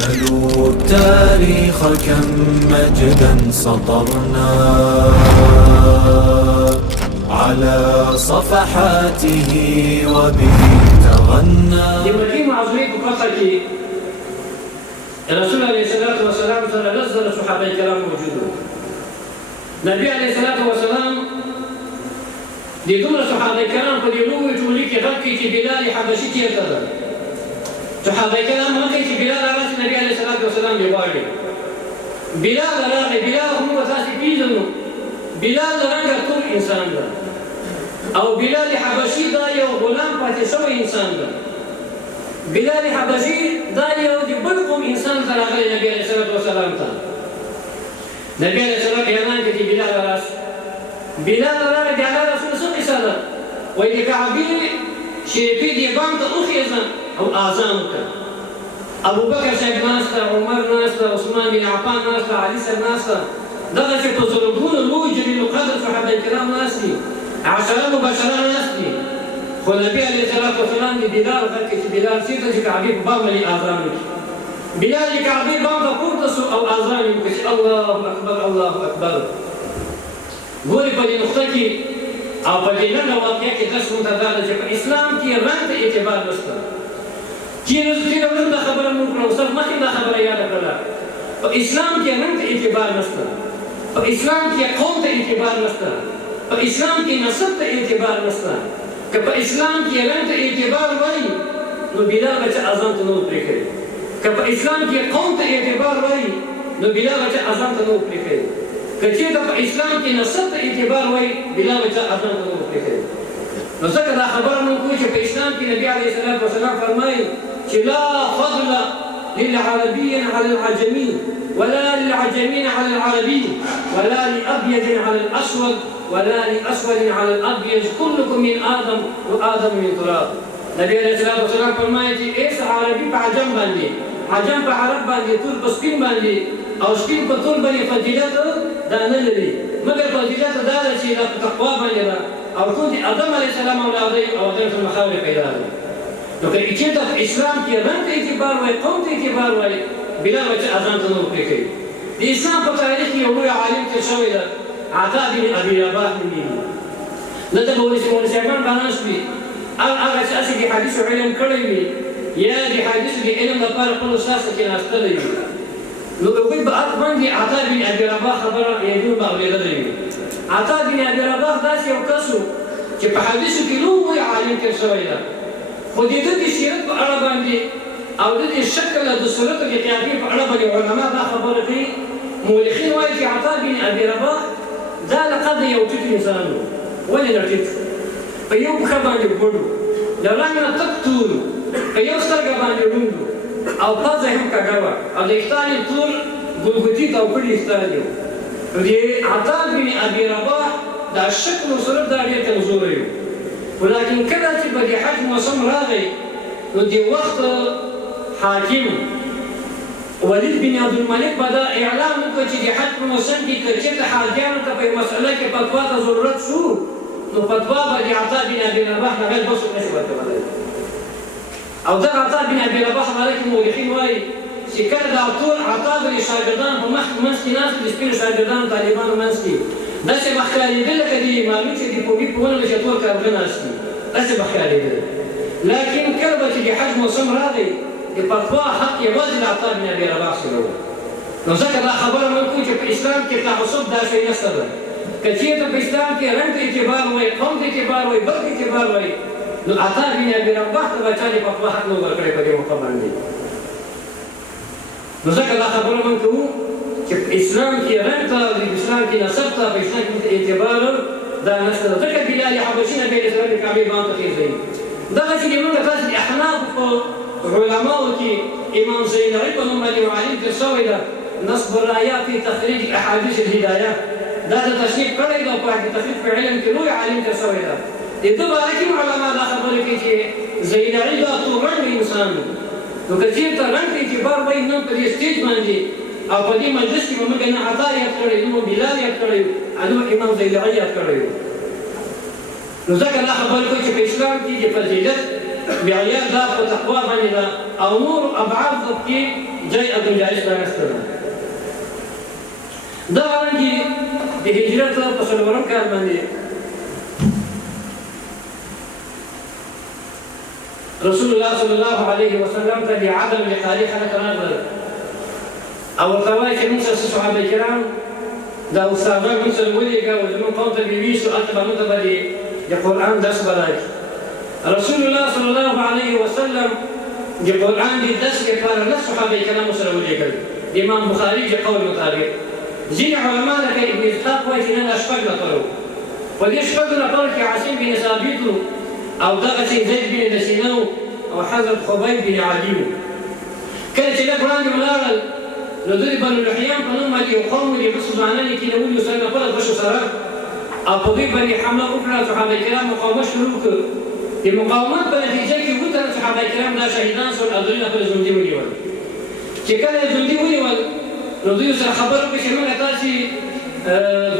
سلوا التاريخ كم مجدا سطرنا على صفحاته وبه تغنى. لمكين معظمين بقصة الرسول عليه الصلاة والسلام صلى نزل صحابة الكرام موجودون. النبي عليه الصلاة والسلام دي دومره صحابه کرام په دې لوی ټولي کې غږ کوي چې بلال حبشي چېرته ده. صحابه کرام هغه چې بلال راسي نبي علیه الصلاة والسلام یې غواړي. بلال راغی، بلال خو موږ تاسې پېژنو، بلال د رنګه تور انسان ده او بلال حبشي دا یو غلام پاتې شوی انسان ده. بلال حبشي دا یو د بل قوم انسان ته راغلی نبي علیه الصلاة والسلام ته. نبي علیه السلام اعلان کړي چې بلال راسي. بلال راغی د الله رسول څه قصه ده؟ وایي د کعبې شریفې دیبان ته وخېژه او اذان وکړه. ابوبکر صاحب ناسته، عمر ناسته، عثمان بن عفان ناسته، علي صاحب ناسته، دغسې په زرګونو لوی جلیل القدر صحابه کرام ناست دي، عشره مبشره ناست دي. خو نبي علیه الصلاة والسلام د بلال غږ کړي چې بلال چېرته چې کعبې په بام باندې اذان وکړي. بلال د کعبې بام ته پورته سو او اذان یې وکړي چې الله اکبر الله اکبر. ګورې په دې نقطه کې او په دې لنډه واقعه کې درس مونږ ته دا ده چې په اسلام کې رنګ ته اعتبار نشته. تېره ورځ دا خبره مونږ کړه، استاد مخکې دا خبره یاده کړله. په اسلام کې رنګ ته اعتبار نشته، په اسلام کې قوم ته اعتبار نشته، په اسلام کې نسب ته اعتبار نشته. که په اسلام کې رنګ ته اعتبار وایي نو بلال به چې اذان ته نه و پرېښی. که په اسلام کې قوم ته اعتبار وایي نو بلال به چې اذان ته نه و پرېښی. که چېرته په اسلام کې نسب ته اعتبار وایي بلال به چې اذان ته نه و پرېښی. نو ځکه دا خبره موږ کوو چې په اسلام کې نبي علیه الصلاة والسلام فرمایي چې لا فضل للعربي على العجمي ولا للعجمين على العربي ولا لأبيض على الأسود ولا لأسود على الأبيض كلكم من آدم وآدم من تراب. نبي علیه الصلاة والسلام فرمایي چې ایس عربي په عجم باندې، عجم په عرب باندې، تور په سپین باندې او سپین په تور باندې فضیلت دا نه لري، مګر فضیلت دا ده چې دا په تقوا باندې ده او ټول د آدم علیه السلام اولادۍ او آدم ته مخاورې پیدا ده. نو که چېرته په اسلام کې رنګ ته اعتبار وایي، قوم ته اعتبار وایي، بلال به چې اذان ته نه و پرېښوي. د اسلام په تاریخ کې یو لوی عالم تېر شوی ده، عطا بن ابي رباح نومېږي. دلته به مولویان به ناست وي، هغه چې هسې د حدیثو علم کړی وي یا د حدیثو د علم لپاره خپل استاد ته کېناستلی وي، نو هغوی به حق باندې عطا بن ابي رباح خبره یادونه به اورېدلی وي. عطا بن ابي رباح داسې یو کس و چې په حدیثو کې لوی عالم تېر شوی ده، خو د ده د سیرت په اړه باندې او د دې شکل د صورت د قیافې په اړه باندې علما دا خبره کوي. مورخین وایي چې عطا بن ابي رباح دا لقب د یو ټیټ انسان و. ولې دا ټیټ؟ په یو پښه باندې ګوډ و، د رنګ نه تک تور و، په یو سترګه باندې ړوند و او پزه هم کږه وه او د ویښتان یې تور ګلګوتي توپړي ویښتان یې و. د عطا بن ابي رباح دا شکل و صورت دا ډېر کمزوری و. ولیکن کله چې به د حج موسم راغی نو د وخت حاکم ولید بن عبدالملک به دا اعلان وکړ چې د حج په موسم کې که چېرته حاجیانو ته په یوه مسئله کې فتوا ته ضرورت شو نو فتوا به د عطا بن ابي رباح نه غیر بل څوک نشي ورکولی. او دغه عطا بن ابي رباح باره کې مورخین وایي چې کله دا ټول عطا به د شاګردانو په منځ کې ناست د سپینو شاګردانو طالبانو منځ کې داسې به ښکارېده لکه د معلوم چې د پوهې په ونه چې ټول کارغه ناست دي، داسې به ښکارېده. لیکن کله به چې د حج موسم راغی د فتوا حق یوازې د عطا بن ابي رباح سره و. نو ځکه دا خبره موږ کوو چې په اسلام کې تعصب دا شی نشته ده. که چېرته په اسلام کې رنګ ته اعتبار وایي، قوم ته اعتبار وایي، بل ته اعتبار وایي، نو عطا بن ابي رباح ته به چا د فتوا حق نه و ورکړی په دې موقع باندې. نو ځکه دا خبره موږ کوو چې په اسلام کې رنګ ته او د اسلام کې نسب ته په اسلام کې اعتبار دا نشته ده. ځکه بلال حبشي نبي علیه السلام د کعبې بام ته خېژوي. دغسې د موږ تاسې د احنافو په علماو کې امام زینعي په نوم باندې یو عالم تېر شوی ده، نصب الرايه في تخريج احاديث الهدايه، دا د تصنیف کړی ده په تخریج په علم کې لوی عالم تېر شوی ده. د ده باره کې علما دا خبرې کوي چې زینعي دا تور رنګ انسان و. نو که چېرته رنګ ته اعتبار وایي نن په دې سټیج باندې او په دې مجلس کې به موږ نه عطا یاد کړی یو، بلال یاد کړی یو، نو امام زینعي یاد کړی یو. نو ځکه دا خبره کوي چې په اسلام کې د فضیلت معیار دا په تقوا باندې ده او نور ابعاد کې ځای او گنجایش رانسته ده. دغرانګې د هجرت په څلورم کال باندې رسول الله صلی الله علیه وسلم ته د عدم لقاري خلک راغلل او ورته وایي چې موږ سره صحابه کرام دا استادان موږ سره ولېږه او زموږ قوم ته بېویسو هلته به موږ ته به د قرآن درس به راکړي. رسول الله صلی الله علیه وسلم د قرآن د درس لپاره لس صحابه کرامو سره ولېږل د امام بخاري د قول مطابق. ځینې علما لکه ابن اسحاق وایي چې نه دا شپږ نفره وو. په دې شپږو نفرو کې عاصم بن ثابت و او دغسې زید بن دسینه او حضرت خبیب بن عدي و. کله چې لږ وړاندې ولاړل نو دوی بنو لحیان په نوم باندې یو قوم و د غسو ځوانان یې کېنولي وو سره خپله غشو سره او په دوی باندې حمله وکړه. صحابه کرام مقاومت شروع کړ. د مقاومت په نتیجه کې اووه تنه صحابه کرام دا شهیدان شول او دوی خپل ژوندي ونیول. چې کله یې ژوندي ونیول نو دوی سره خبره وکړه چې موږ تاسې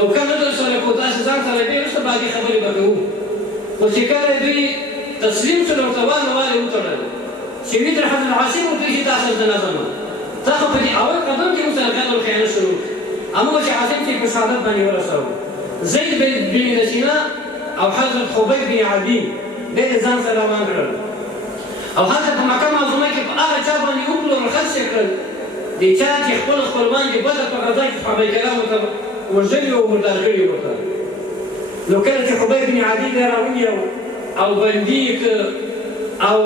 دوکه نه درسره کړو، تاسې ځان سره بیا وروسته باقي خبرې به کوو. خو چې کله دوی تسلیم شول ورته والې والې وتړل چې ویې تر حضرت عاصم ورته وایي چې تا اصل زنازه نه تا خو په دې اول قدم کې موږ سره قتل خیانت شروع کړ. هماغه چې عاصم چې په شهادت باندې ورساوه زید بن دسینه او حضرت خبیب بن عدي بیا یې ځان سره روان کړل او هلته په مکه معظمه کې په هغه چا باندې وکړو رخص یې کړل د چا چې خپل خپلوان د بدر په غزا کې صحابه کرامو ته وژلي او مردار کړي ورته. نو کله چې خبیب بن عدي بیا راونیو او بندي یې کړ او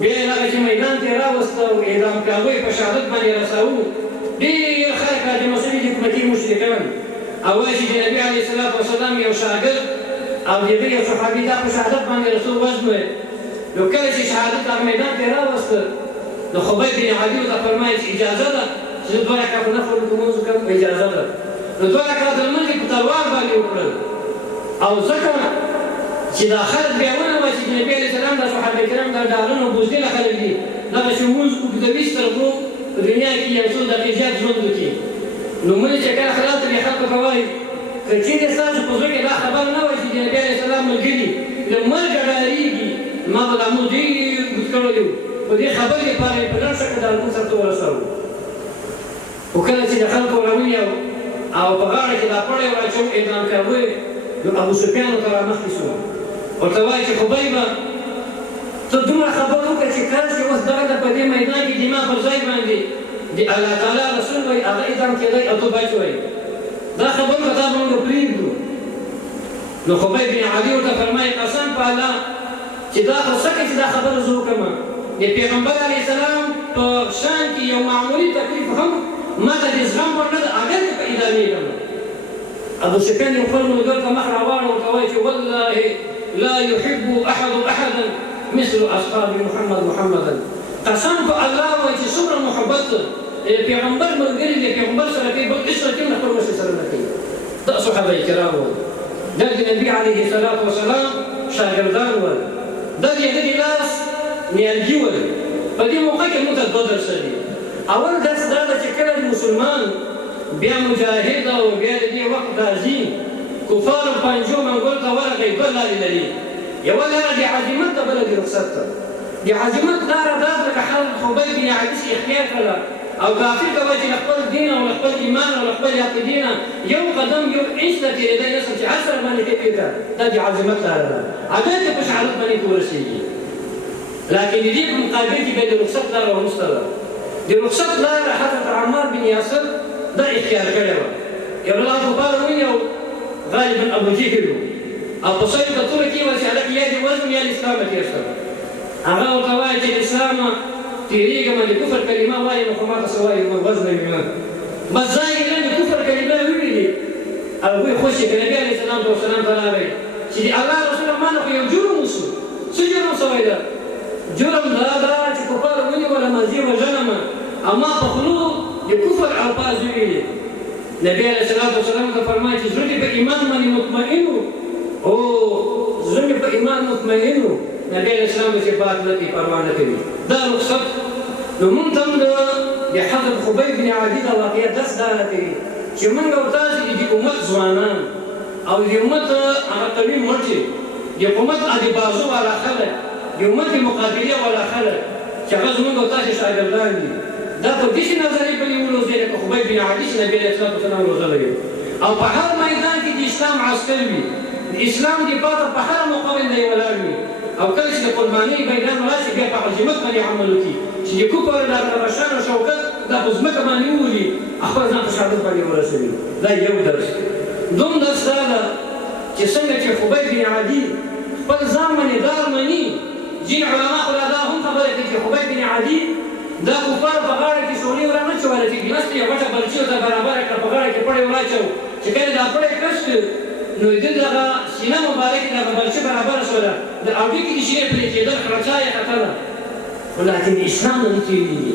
بیا یې هغه چې میدان ته یې راوسته او اعدام کاوه یې په شهادت باندې رساوه. ډېر خلک راجمع شوي دي حکومتي مشرکان او وایي چې د نبي علیه السلام وسلام یو شاګرد او د هغه یو صحابي دا په شهادت باندې رسول وژنی. نو کله چې شهادت هغه میدان ته یې راوسته نو خبیب بن عدي ورته فرمایي چې اجازه ده چې زه دوه رکعته نفل لمونځ وکړم. اجازه ده. نو دوه رکعته لمونځ یې په تلوار باندې وکړل او ځکه چې دا خلک بیا ونه وایي چې د نبي علیه السلام دا صحابه کرام دا ډارن او بزدله خلک دي دغسې لمونځ اوږدوي سترګو په دنیا کې یو څو دقیقې زیات ژوند وکړي. نو مونږ چې کله خلاص دې خلکو ته وایي که چېرې ستاسو په زړه کې دا خبر نه وای چې د نبي علیه السلام ملګري له مرګه ډارېږي ما به دا موږ ډېر ګوت کړی وو په دې خبرې لپاره یې په ډېر ښه کړه موږ سره ته ورسوو. خو کله چې د خلکو راونیو او په غاړه کې دا پړی واچوم اعدام کاوه نو ابو سفیان ورته رامخکې شو ورته وایي چې خبیبه ته دومره خبر وکړه چې کله چې اوس دغه په دې میدان کې دما پر ځای باندې د الله تعالی رسول وایي هغه اعدام کېدی او ته بچ وایي دا خبر به تا به موږ پرېږدو. نو خبیب بن عدي ورته فرمایي قسم په الله چې دا خو څه کوي چې دا خبره زه وکړم د پیغمبر علیه السلام په شان کې یو معمولي تکلیف هم ما ته د زغم وړ نه ده اګر که په اعدامېږم. ابو سفیان یو خپل ملګري ته مخ راواړو ورته وایي چې والله لا يحب احد احدا مثل اصحاب محمدا. قسم په الله وایي چې څومره محبت پیغمبر ملګري د پیغمبر سره کوي بل هېڅ رقم نه خپل مشر سره نه کوي. دا صحابه کرام وو. دا د نبي علیه الصلاة وسلام شاګردان ول. دا د هغه د لاس نیالګي ول. په دې موقع کې موږ ته دوه درسه دي. اول درس دا ده چې کله مسلمان بیا مجاهد او بیا د دې وخت راځي کفارو پنجو منګول ته ورغی دوه لارې لري. یوه لاره د عزیمت ده بله د رخصت ده. د عزیمت لاره دا ده لکه حضرت خبیب بن عدي اختیار کړله او کافر ته وایي چې له خپل دین او له خپل ایمان او له خپل عقیدې نه یو قدم یو انچ نه تېرېدی نشم چې هر سره باندې کوي ده دا د عزیمت لاره ده. عادت یې په شهادت باندې کې ورسېږي. لکن د دې په مقابل کې بیا د رخصت لاره ورسته ده. د رخصت لاره حضرت عمار بن یاسر دا اختیار کړې وه. یو له کفارو ونیو غالبا ابو جهل و او په سوی کتلو کې وه چې هلک یا د وزن یا د اسلام نه تېر شه. هغه ورته وایي چې د اسلام تېرېږم د کفر کلمه وایي نو خو ماته څه وایي وزن یې نه بس ځان یې نه د کفر کلمه وویلې هغوی خوش یې که نبي علیه السلام ته راغی چې د الله رسوله ما نه خو یو جرم وشو. څه جرم سوی ده؟ جرم دا ده چې کفار ونیوله ماضي وژنم او ما په خولو د کفر الفاظ وویلې. نبي علیه السلام ته فرمایي چې زړه دې په ایمان باندې مطمئن و او زړه مې په ایمان مطمئن و. نبي علیه السلام چې بات نه کوي پروا نه کوي. دا رخصت نو مونږ ته هم د حضرت خبیب بن عدي دا واقعه درس دا راکوي چې مونږ او تاسې د امت ځوانان او د امت هغه قوي مټې د امت د بازو والا خلک د امت مقابله والا خلک چې هغه زموږ او تاسې شاګردان دي دا په داسې نظریې پرې وروزي لکه خبیب بن عدي چې نبي علیه الصلاة والسلام روزلی او په هر میدان کې د اسلام عسکر وي د اسلام دفاع ته په هره موقع باندې ولاړ وي او کله چې د قربانۍ میدان راشي بیا په عظمت باندې عمل وکړي چې د کفر د شان او شوکت دا په ځمکه باندې وولي خپل ځان په شهادت باندې ورسوي دا یو درس دوم درس دا ده چې څنګه چې خبیب بن عدي خپل ځان باندې دار مني ځینې علما خو دا هم خبره کوي چې خبیب بن عدي دا کفار په غاړه کې شولې ورانچوله چې ګیلاس یې غټه بلچي ورته برابره کړه په غاړه کې پړی وراچو چې کله دا پړی کش کړ نو د دغه سینه مبارکې دغه بلچي برابره شوله د اډې کې د شینې پرې کېدل خرچا یې ختله ولیکن اسلام نه تېرېږي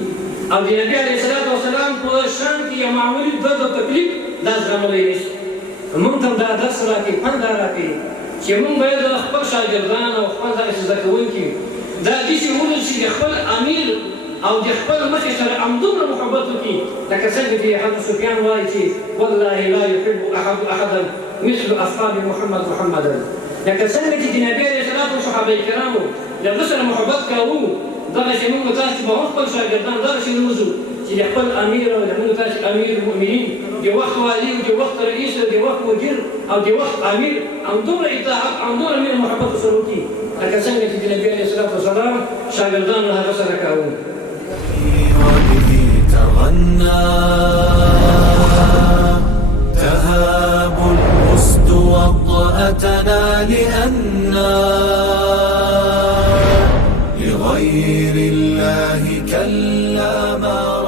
او د نبي علیه الصلاة والسلام په شان کې یو معمولي درد او تکلیف دا زغملی نه شي موږ ته دا درس راکوي پند دا راکوي چې موږ باید خپل شاګردان او خپل دغه زده کوونکي دا داسې ولرو چې د خپل امیر او د خپل مخې سره همدومره محبت وکړي لکه څنګه چې ابو سفیان وایي چې والله لا يحب احدا مثل اصحاب محمدا لکه څنګه چې د نبي علیه السلام او صحابه کرامو د هغه سره محبت کوو دغسې موږ تاسې به هم خپل شاګردان دغسې نوځو چې د خپل امیر او د موږ تاسې امیر المؤمنین د وخت والي او د وخت رئیس او د وخت مدیر او د وخت امیر همدومره اطاعت همدومره مینه محبت سره وکړي لکه څنګه چې د نبي علیه الصلاة والسلام شاګردان له هغه سره کوو وبه تغنى تهاب الأسد وطأتنا لأننا لغير الله كلا ما